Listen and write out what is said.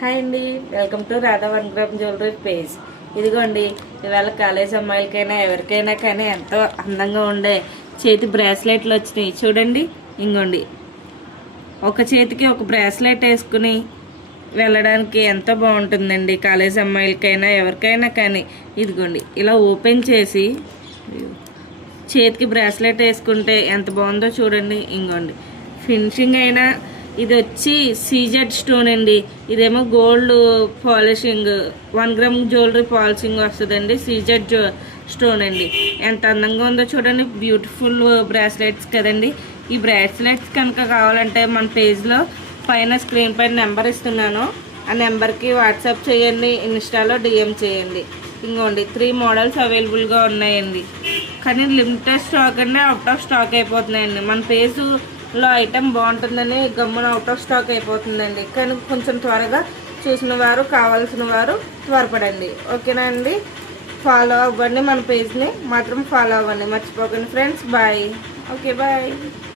Hi అండి, welcome to Radha 1 gram jewellery page. ఇదిగోండి, ఇవాళ కాలేజ్ అమ్మాయిలకైనా ఎవరికైనా కానీ ఎంతో అందంగా ఉండే చేతి బ్రాస్లెట్లు వచ్చినాయి. చూడండి, ఇంకోండి, ఒక చేతికి ఒక బ్రాస్లెట్ వేసుకుని వెళ్ళడానికి ఎంతో బాగుంటుందండి. కాలేజ్ అమ్మాయిలకైనా ఎవరికైనా కానీ ఇదిగోండి, ఇలా ఓపెన్ చేసి చేతికి బ్రాస్లెట్ వేసుకుంటే ఎంత బాగుందో చూడండి. ఇంకోండి, ఫినిషింగ్ అయినా ఇది వచ్చి సీజెడ్ స్టోన్ అండి. ఇదేమో gold polishing 1 gram jewellery polishing వస్తుందండి. సీజెడ్ స్టోన్ అండి. ఎంత అందంగా ఉందో చూడండి. బ్యూటిఫుల్ బ్రాస్లెట్స్ కదండి. ఈ బ్రాస్లెట్స్ కనుక కావాలంటే మన పేజ్లో పైన స్క్రీన్ పైన నెంబర్ ఇస్తున్నాను. ఆ నెంబర్కి వాట్సాప్ చేయండి, ఇన్స్టాలో డిఎం చేయండి. ఇంకోండి, 3 మోడల్స్ అవైలబుల్గా ఉన్నాయండి. కానీ లిమిటెడ్ స్టాక్ అండి, అవుట్ ఆఫ్ స్టాక్ అయిపోతున్నాయండి. మన పేజ్లో ఐటెం బాగుంటుందని గమ్మున అవుట్ ఆఫ్ స్టాక్ అయిపోతుందండి. కానీ కొంచెం త్వరగా చూసిన వారు, కావాల్సిన వారు త్వరపడండి. ఓకేనా అండి? ఫాలో అవ్వండి, మన పేజ్ని మాత్రం ఫాలో అవ్వండి, మర్చిపోకండి ఫ్రెండ్స్. బాయ్. Okay, bye.